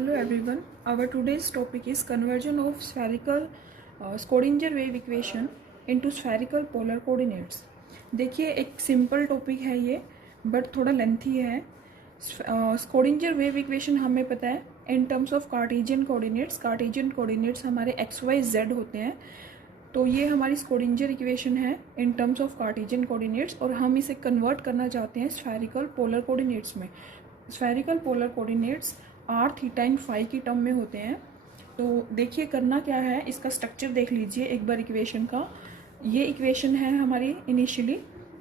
Hello everyone. Our today's topic is conversion of spherical Schrödinger wave equation into spherical polar coordinates. देखिए एक simple topic है ये but थोड़ा lengthy है. Schrödinger wave equation हमें पता है in terms of Cartesian coordinates. Cartesian coordinates हमारे एक्स वाई जेड होते हैं. तो ये हमारी स्क्रोडिंजर इक्वेशन है in terms of Cartesian coordinates और हम इसे कन्वर्ट करना चाहते हैं स्फेरिकल पोलर कोऑर्डिनेट्स में. Spherical polar coordinates r theta and phi की टर्म में होते हैं. तो देखिए करना क्या है, इसका स्ट्रक्चर देख लीजिए एक बार इक्वेशन का. ये इक्वेशन है हमारी इनिशियली.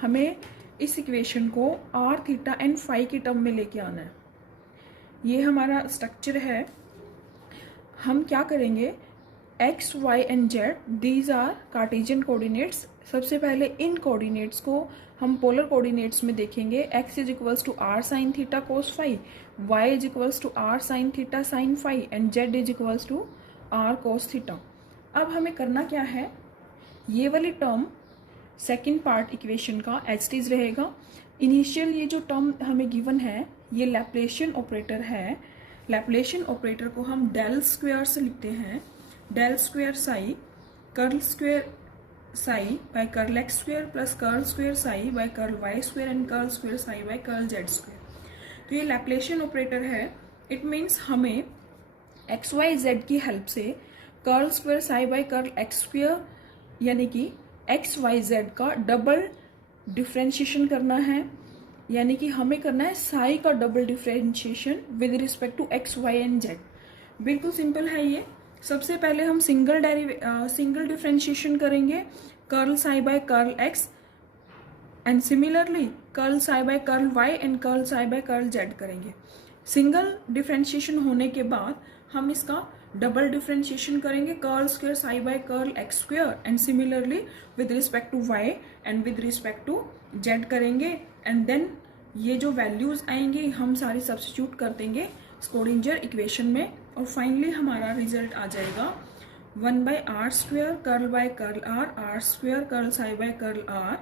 हमें इस इक्वेशन को आर थीटा एंड फाई की टर्म में लेके आना है. ये हमारा स्ट्रक्चर है. हम क्या करेंगे, x y and z these are Cartesian coordinates. सबसे पहले इन कोऑर्डिनेट्स को हम पोलर कोऑर्डिनेट्स में देखेंगे. X is equals to r sine theta cos phi, y is equals to r sine theta sine phi and z is equals to r cos theta. अब हमें करना क्या है, ये वाली टर्म सेकेंड पार्ट इक्वेशन का एज इट इज रहेगा. Initial ये जो टर्म हमें गिवन है ये लैप्लेशियन ऑपरेटर है. लैप्लेशियन ऑपरेटर को हम डेल स्क्वायर से लिखते हैं. Del square psi curl square psi by curl x square plus curl square psi by curl y square and curl square psi by curl z square. तो ये Laplacian operator है. It means हमें x y z की help से curl square psi by curl x square यानी कि x y z का double differentiation करना है. यानी कि हमें करना है साई का double differentiation with respect to x y and z. बिल्कुल सिंपल है ये. सबसे पहले हम सिंगल डिफ्रेंशिएशन करेंगे curl psi by curl x and similarly curl psi by curl y and curl psi by curl z करेंगे. Single differentiation होने के बाद हम इसका डबल डिफ्रेंशिएशन करेंगे curl square psi by curl x square and similarly with respect to y and with respect to z करेंगे. And then ये जो वैल्यूज आएंगे हम सारी सब्स्टिट्यूट कर देंगे स्क्रोडिंजर इक्वेशन में और फाइनली हमारा रिजल्ट आ जाएगा 1 by r square curl by curl r square curl psi by curl r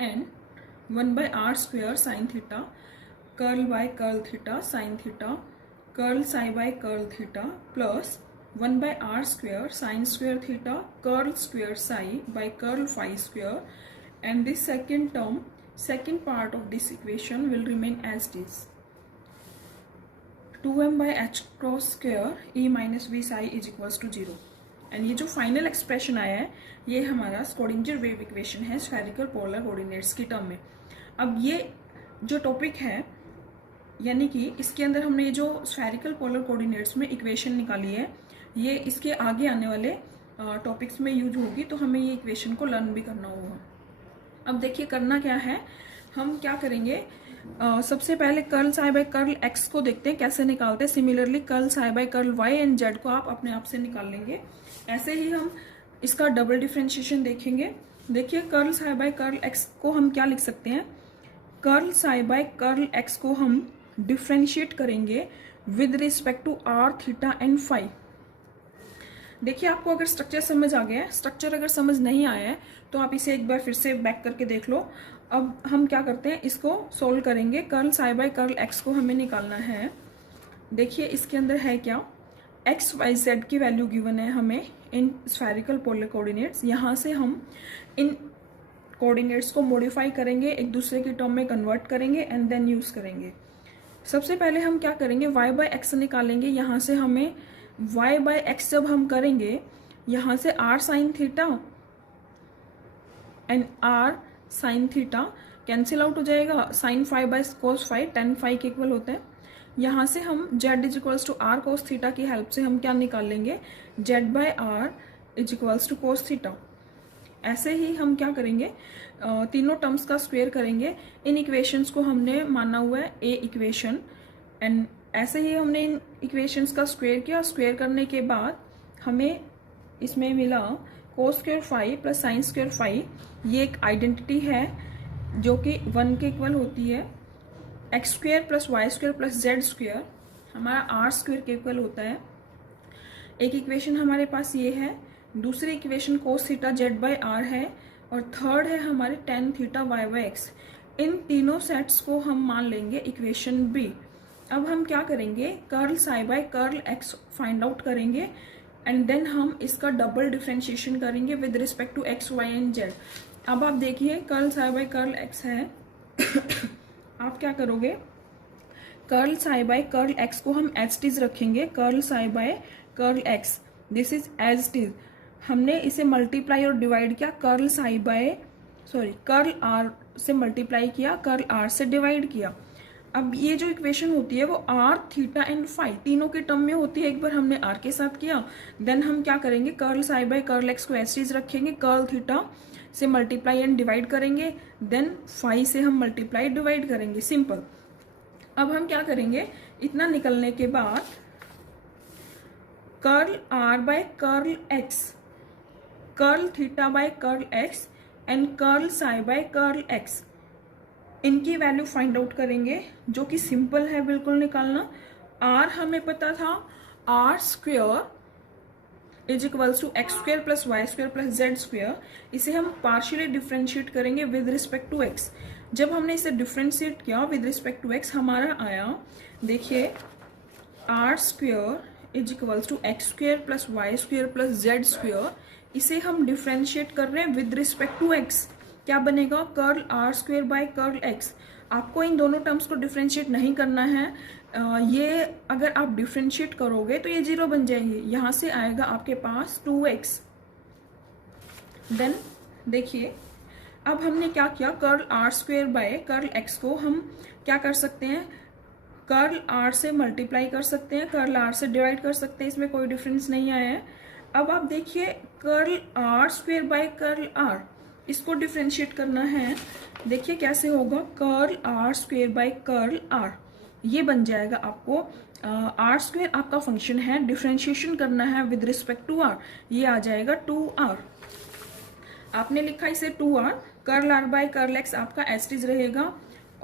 and 1 by r square sine theta curl by curl theta sine theta curl psi by curl theta plus 1 by r square sine square theta curl square psi by curl phi square. And this second term, second part of this equation will remain as it is 2m by h cross square e minus v psi is equals to 0. And ये जो final expression आया है ये हमारा Schrödinger wave equation है spherical polar coordinates की term में. अब ये जो टॉपिक है यानी कि इसके अंदर हमने ये जो स्फेरिकल पोलर कोऑर्डिनेट्स में इक्वेशन निकाली है ये इसके आगे आने वाले टॉपिक्स में यूज होगी. तो हमें ये इक्वेशन को लर्न भी करना होगा. अब देखिए करना क्या है, हम क्या करेंगे, सबसे पहले curl psi by curl x को देखते हैं कैसे निकालते हैं. Similarly curl psi by curl y and z को आप अपने आप से निकाल लेंगे. ऐसे ही हम इसका डबल डिफ्रेंशिएशन देखेंगे. देखिए curl psi by curl x को हम क्या लिख सकते हैं, curl psi by curl x को हम डिफ्रेंशिएट करेंगे with respect to r theta and phi. देखिए आपको अगर स्ट्रक्चर समझ आ गया है, स्ट्रक्चर अगर समझ नहीं आया है तो आप इसे एक बार फिर से बैक करके देख लो. अब हम क्या करते हैं, इसको सोल्व करेंगे. Curl psi by curl x को हमें निकालना है. देखिए इसके अंदर है क्या, एक्स वाई जेड की वैल्यू गिवन है हमें इन स्फेरिकल पोलर कोऑर्डिनेट्स. यहाँ से हम इन कोऑर्डिनेट्स को मॉडिफाई करेंगे, एक दूसरे की टर्म में कन्वर्ट करेंगे एंड देन यूज करेंगे. सबसे पहले हम क्या करेंगे, वाई बाय एक्स निकालेंगे. यहाँ से हमें y बाय एक्स जब हम करेंगे यहाँ से r sine theta and r sine theta cancel out हो जाएगा. Sine phi by cos phi tan phi के इक्वल होते हैं. यहाँ से हम z is equals to r cos theta की हेल्प से हम क्या निकाल लेंगे, z by r is equals to cos theta. ऐसे ही हम क्या करेंगे, तीनों टर्म्स का स्क्वायर करेंगे. इन इक्वेशंस को हमने माना हुआ है ए इक्वेशन एंड ऐसे ही हमने इन इक्वेशंस का स्क्वायर किया. स्क्वायर करने के बाद हमें इसमें मिला cos square phi plus sine square phi. ये एक आइडेंटिटी है जो कि 1 के इक्वल होती है. X square plus y square plus z square हमारा आर स्क्वायर के इक्वल होता है. एक इक्वेशन हमारे पास ये है, दूसरी equation cos theta z by r है और थर्ड है हमारे tan theta y by x. इन तीनों सेट्स को हम मान लेंगे इक्वेशन बी. अब हम क्या करेंगे, curl psi by curl x find out करेंगे एंड देन हम इसका डबल डिफ्रेंशिएशन करेंगे with respect to x y and z. अब आप देखिए curl psi by curl x है आप क्या करोगे, curl psi by curl x को हम एज टीज रखेंगे, curl psi by curl x this is as tease. हमने इसे मल्टीप्लाई और डिवाइड किया, curl psi by curl r से मल्टीप्लाई किया, कर्ल आर से डिवाइड किया। अब ये जो इक्वेशन होती है वो आर थीटा एंड फाई तीनों के टर्म में होती है। एक बार हमने आर के साथ किया, देन हम क्या करेंगे, curl psi by curl x को एज टीज रखेंगे, कर्ल थीटा से मल्टीप्लाई एंड डिवाइड करेंगे, देन फाई से हम मल्टीप्लाई डिवाइड करेंगे, सिंपल। अब हम क्या करेंगे, इतना निकलने के बाद curl r by curl x, curl theta by curl x and curl psi by curl x, इनकी वैल्यू फाइंड आउट करेंगे, जो कि सिंपल है बिल्कुल निकालना। आर हमें पता था, r square is equals to x square plus y square plus z square. इसे हम पार्शियली डिफ्रेंशिएट करेंगे विद रिस्पेक्ट टू एक्स। जब हमने इसे डिफ्रेंशिएट किया विद रिस्पेक्ट टू एक्स, हमारा आया, देखिए r square is equals to x square plus y square plus z square. इसे हम डिफ्रेंशिएट कर रहे हैं विद रिस्पेक्ट टू एक्स, क्या बनेगा, curl r square by curl x. आपको इन दोनों टर्म्स को डिफ्रेंशिएट नहीं करना है, ये अगर आप डिफ्रेंशिएट करोगे तो ये 0 बन जाएंगे, यहां से आएगा आपके पास 2x। देन देखिए अब हमने क्या किया, curl r square by curl x को हम क्या कर सकते हैं, कर्ल आर से मल्टीप्लाई कर सकते हैं, कर्ल आर से डिवाइड कर सकते हैं, इसमें कोई डिफरेंस नहीं आया है। अब आप देखिए curl r square by curl r, इसको डिफ्रेंशिएट करना है, देखिए कैसे होगा, curl r square by curl r, ये बन जाएगा आपको, आर स्क्वेयर आपका फंक्शन है, डिफ्रेंशिएशन करना है विद रिस्पेक्ट टू आर, ये आ जाएगा 2r। आपने लिखा इसे 2r, curl r by curl x आपका एज इट इज रहेगा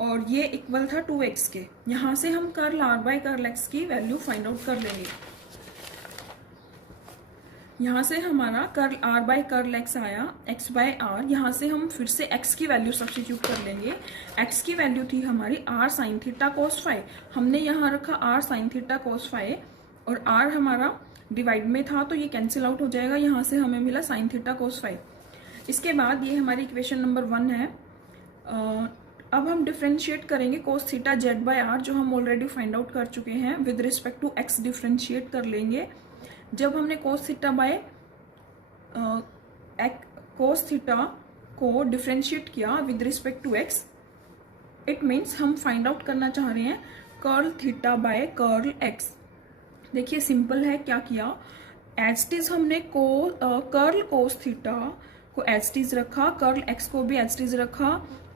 और ये इक्वल था 2x के। यहां से हम curl r by curl x की वैल्यू फाइंड आउट कर लेंगे। यहाँ से हमारा curl r by curl x आया, एक्स बाय आर, यहाँ से हम फिर से एक्स की वैल्यू सब्स्टिट्यूट कर लेंगे। एक्स की वैल्यू थी हमारी r sine theta cos phi, हमने यहाँ रखा r sine theta cos phi और आर हमारा डिवाइड में था तो ये कैंसिल आउट हो जाएगा, यहाँ से हमें मिला साइन थीटा कोस फाई। इसके बाद ये हमारी इक्वेशन नंबर 1 है। अब हम डिफ्रेंशिएट करेंगे cos theta z by r, जो हम ऑलरेडी फाइंड आउट कर चुके हैं, with respect to x differentiate कर लेंगे। जब हमने cos theta by cos theta को डिफ्रेंशिएट किया with respect to x, it means हम फाइंड आउट करना चाह रहे हैं curl theta by curl x. देखिए सिंपल है, क्या किया, एज टीज हमने कर्ल कोस थीटा को एज टीज रखा, कर्ल एक्स को भी एज टीज रखा,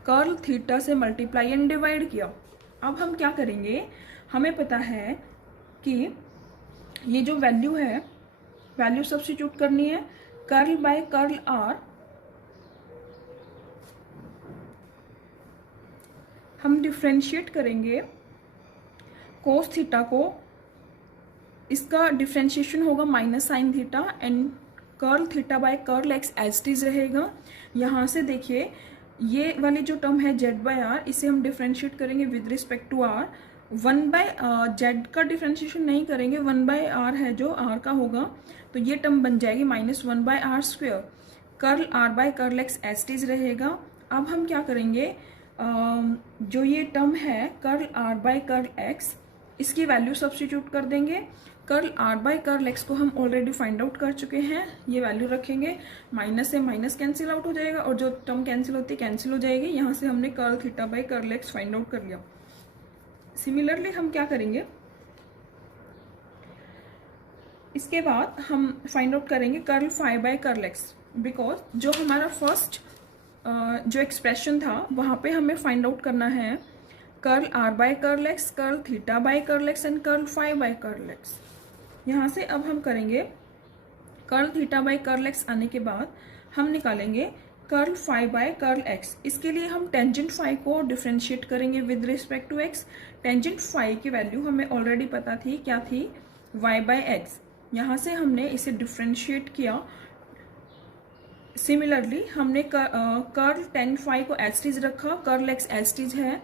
कर्ल थीटा से मल्टीप्लाई एंड डिवाइड किया। अब हम क्या करेंगे, हमें पता है कि ये जो वैल्यू है, वैल्यू सब्स्टिट्यूट करनी है, कर्ल बाय कर्ल आर, हम डिफ्रेंशिएट करेंगे कोस थीटा को, इसका डिफ्रेंशिएशन होगा minus sine theta and curl theta by curl x as it's रहेगा। यहाँ से देखिए ये वाली जो टर्म है जेड बाय आर, इसे हम डिफ्रेंशिएट करेंगे with respect to r. 1 by z का डिफ्रेंशिएशन नहीं करेंगे, 1 बाय आर है जो आर का होगा, तो ये टर्म बन जाएगी -1 by r square. Curl r by curl x as it's रहेगा। अब हम क्या करेंगे, जो ये टर्म है curl r by curl x, इसकी वैल्यू सब्स्टिट्यूट कर देंगे। Curl r by curl x को हम ऑलरेडी फाइंड आउट कर चुके हैं, ये वैल्यू रखेंगे, माइनस से माइनस कैंसिल आउट हो जाएगा और जो टर्म कैंसिल होती है कैंसिल हो जाएगी। यहाँ से हमने curl theta by curl x find out कर लिया। सिमिलरली हम क्या करेंगे, इसके बाद हम फाइंड आउट करेंगे curl phi by curl x, because जो हमारा फर्स्ट जो एक्सप्रेशन था वहाँ पे हमें फाइंड आउट करना है curl r by curl x, curl theta by curl x and curl phi by curl x. यहाँ से अब हम करेंगे curl theta by curl x आने के बाद हम निकालेंगे curl phi by curl x. इसके लिए हम टेंजेंट फाई को डिफ्रेंशिएट करेंगे with respect to x. Tangent phi की वैल्यू हमें ऑलरेडी पता थी, क्या थी, y बाय एक्स। यहाँ से हमने इसे डिफ्रेंशिएट किया। सिमिलरली हमने कर्ल टेन फाई को एज टीज रखा, कर्ल एक्स एज टीज है,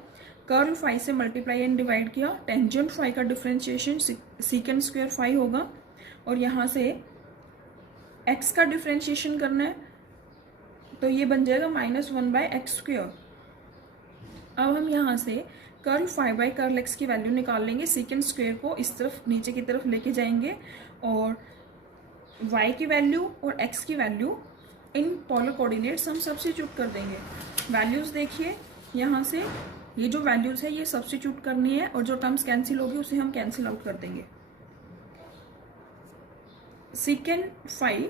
कर्ल फाई से मल्टीप्लाई एंड डिवाइड किया, टेंजेंट फाई का डिफ्रेंशिएशन सीकेंड स्क्वायर फाई होगा, और यहाँ से एक्स का डिफ्रेंशिएशन करना है तो ये बन जाएगा -1/x²। अब हम यहाँ से curl phi by curl x की वैल्यू निकाल लेंगे, सीकेंड स्क्वायर को इस तरफ नीचे की तरफ लेके जाएंगे और y की वैल्यू और x की वैल्यू इन पोलर कोऑर्डिनेट्स हम सब्स्टिट्यूट कर देंगे। वैल्यूज देखिए, यहाँ से ये जो वैल्यूज है ये सब्स्टिट्यूट करनी है और जो टर्म्स कैंसिल होगी उसे हम कैंसिल आउट कर देंगे। सीकेंड फाई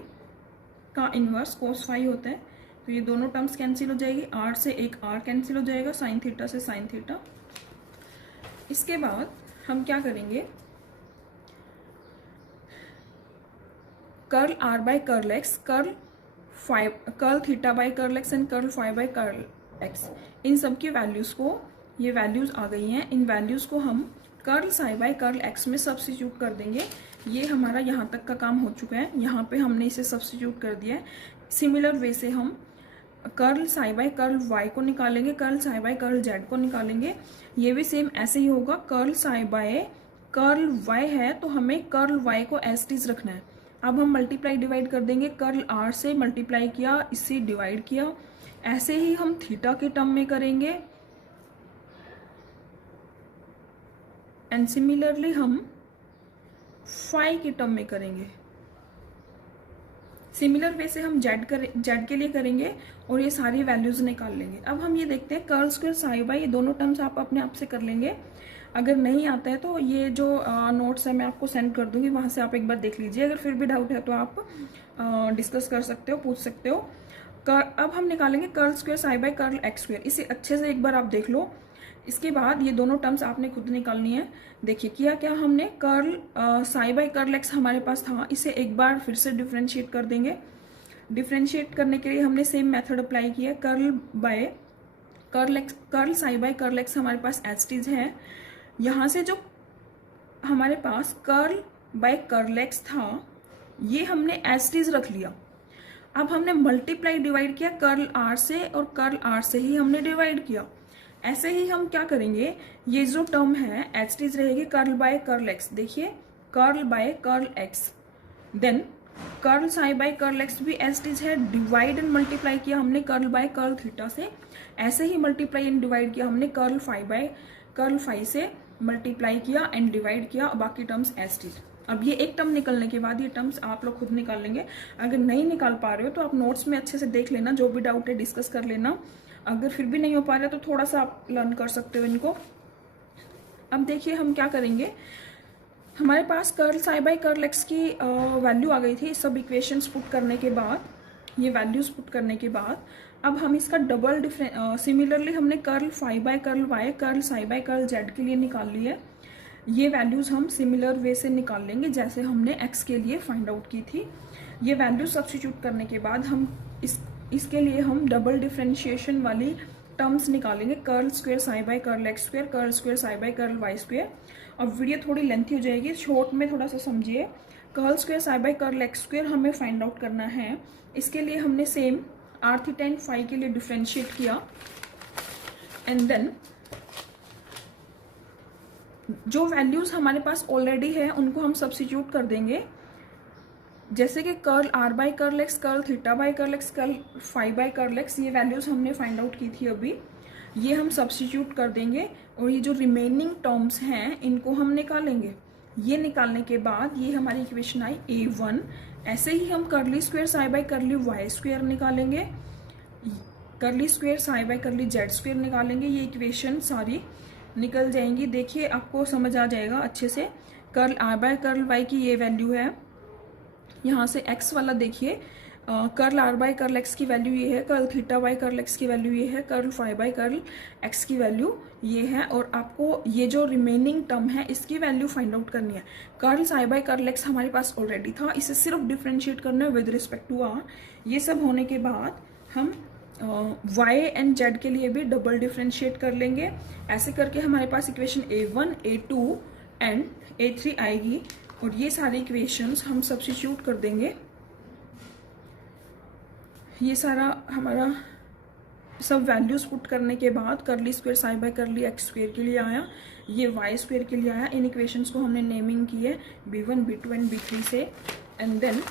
का इनवर्स कोस फाई होता है, तो ये दोनों टर्म्स कैंसिल हो जाएगी, r से एक r कैंसिल हो जाएगा, साइन थीटा से साइन थीटा। इसके बाद हम क्या करेंगे, curl r by curl x, curl theta by curl x and curl phi by curl x, इन सब की वैल्यूज को, ये वैल्यूज आ गई हैं, इन वैल्यूज को हम curl psi by curl x में सब्स्टिट्यूट कर देंगे। ये हमारा यहाँ तक का काम हो चुका है, यहाँ पे हमने इसे सब्स्टिट्यूट कर दिया है। सिमिलर वे से हम curl psi by curl y को निकालेंगे, curl psi by curl z को निकालेंगे। ये भी सेम ऐसे ही होगा, curl psi by curl y है तो हमें कर्ल y को एज इट इज रखना है। अब हम मल्टीप्लाई डिवाइड कर देंगे, कर्ल r से मल्टीप्लाई किया, इससे डिवाइड किया, ऐसे ही हम थीटा के टर्म में करेंगे एंड सिमिलरली हम फाई के टर्म में करेंगे। सिमिलर वे से हम जेड के लिए करेंगे और ये सारी वैल्यूज निकाल लेंगे। अब हम ये देखते हैं कर्ल स्क्वायर साई बाई, ये दोनों टर्म्स आप अपने आप से कर लेंगे। अगर नहीं आता है तो ये जो नोट्स है मैं आपको सेंड कर दूंगी, वहां से आप एक बार देख लीजिए। अगर फिर भी डाउट है तो आप डिस्कस कर सकते हो, पूछ सकते हो। अब हम निकालेंगे curl square psi by curl x square, इसे अच्छे से एक बार आप देख लो। इसके बाद ये दोनों टर्म्स आपने खुद निकालनी है। देखिए किया क्या हमने, curl psi by curl x हमारे पास था, इसे एक बार फिर से डिफ्रेंशिएट कर देंगे। डिफ्रेंशिएट करने के लिए हमने सेम मेथड अप्लाई किया, curl by curl x, curl psi by curl x हमारे पास एज इट इज है। यहाँ से जो हमारे पास कर्ल बाय कर्ल एक्स था ये हमने एज इट इज रख लिया। अब हमने मल्टीप्लाई डिवाइड किया कर्ल आर से, और कर्ल आर से ही हमने डिवाइड किया। ऐसे ही हम क्या करेंगे, ये जो टर्म है एज इट इज रहेगी कर्ल बाय कर्ल एक्स। देखिए curl by curl x, then curl psi by curl x भी एज इट इज है, डिवाइड एंड मल्टीप्लाई किया हमने कर्ल बाय कर्ल थीटा से, ऐसे ही मल्टीप्लाई एंड डिवाइड किया हमने curl phi by curl phi से, मल्टीप्लाई किया एंड डिवाइड किया, बाकी टर्म्स एज इट इज। अब ये एक टर्म निकलने के बाद ये टर्म्स आप लोग खुद निकाल लेंगे। अगर नहीं निकाल पा रहे हो तो आप नोट्स में अच्छे से देख लेना, जो भी डाउट है डिस्कस कर लेना। अगर फिर भी नहीं हो पा रहा तो थोड़ा सा आप लर्न कर सकते हो इनको। अब देखिए हम क्या करेंगे, हमारे पास curl psi by curl x की वैल्यू आ गई थी। सब इक्वेशंस पुट करने के बाद, ये वैल्यूज पुट करने के बाद अब हम इसका डबल सिमिलरली हमने curl phi by curl y, curl psi by curl z के लिए निकाल ली है। ये वैल्यूज हम सिमिलर वे से निकाल लेंगे जैसे हमने एक्स के लिए फाइंड आउट की थी। ये वैल्यू सब्स्टिट्यूट करने के बाद हम इसके लिए हम डबल डिफरेंशिएशन वाली टर्म्स निकालेंगे, curl square psi by curl x square, curl square psi by curl y square. अब वीडियो थोड़ी लेंथी हो जाएगी, शॉर्ट में थोड़ा सा समझिए। Curl square psi by curl x square हमें फाइंड आउट करना है। इसके लिए हमने same r theta and phi के लिए डिफरेंशिएट किया एंड देन जो वैल्यूज हमारे पास ऑलरेडी है उनको हम सब्स्टिट्यूट कर देंगे। जैसे कि curl r by curl x, curl theta by curl x, curl phi by curl x, ये वैल्यूज हमने फाइंड आउट की थी अभी, ये हम सब्स्टिट्यूट कर देंगे और ये जो रिमेनिंग टर्म्स हैं इनको हम निकालेंगे। ये निकालने के बाद ये हमारी इक्वेशन आई A1। ऐसे ही हम curly square psi by curly y square निकालेंगे, curly square psi by curly z square निकालेंगे। ये इक्वेशन सारी निकल जाएंगी। देखिए आपको समझ आ जाएगा अच्छे से। Curl r by curl y की ये वैल्यू है, यहाँ से एक्स वाला देखिए, curl r by curl x की वैल्यू ये है, curl theta by curl x की वैल्यू ये है, curl phi by curl x की वैल्यू ये है। और आपको ये जो रिमेनिंग टर्म है इसकी वैल्यू फाइंड आउट करनी है। Curl psi by curl x हमारे पास ऑलरेडी था, इसे सिर्फ डिफरेंशिएट करना है विद रिस्पेक्ट टू आर। ये सब होने के बाद हम y एंड z के लिए भी डबल डिफरेंशिएट कर लेंगे। ऐसे करके हमारे पास equation A1, A2 and A3 आएगी और ये सारी इक्वेशंस हम सब्स्टिट्यूट कर देंगे। ये सारा हमारा सब वैल्यूज पुट करने के बाद करली स्क्वायर साई बाय करली एक्स स्क्वायर के लिए आया, ये वाई स्क्वायर के लिए आया। इन इक्वेशंस को हमने नेमिंग की है B1 B2 एंड B3 से। And then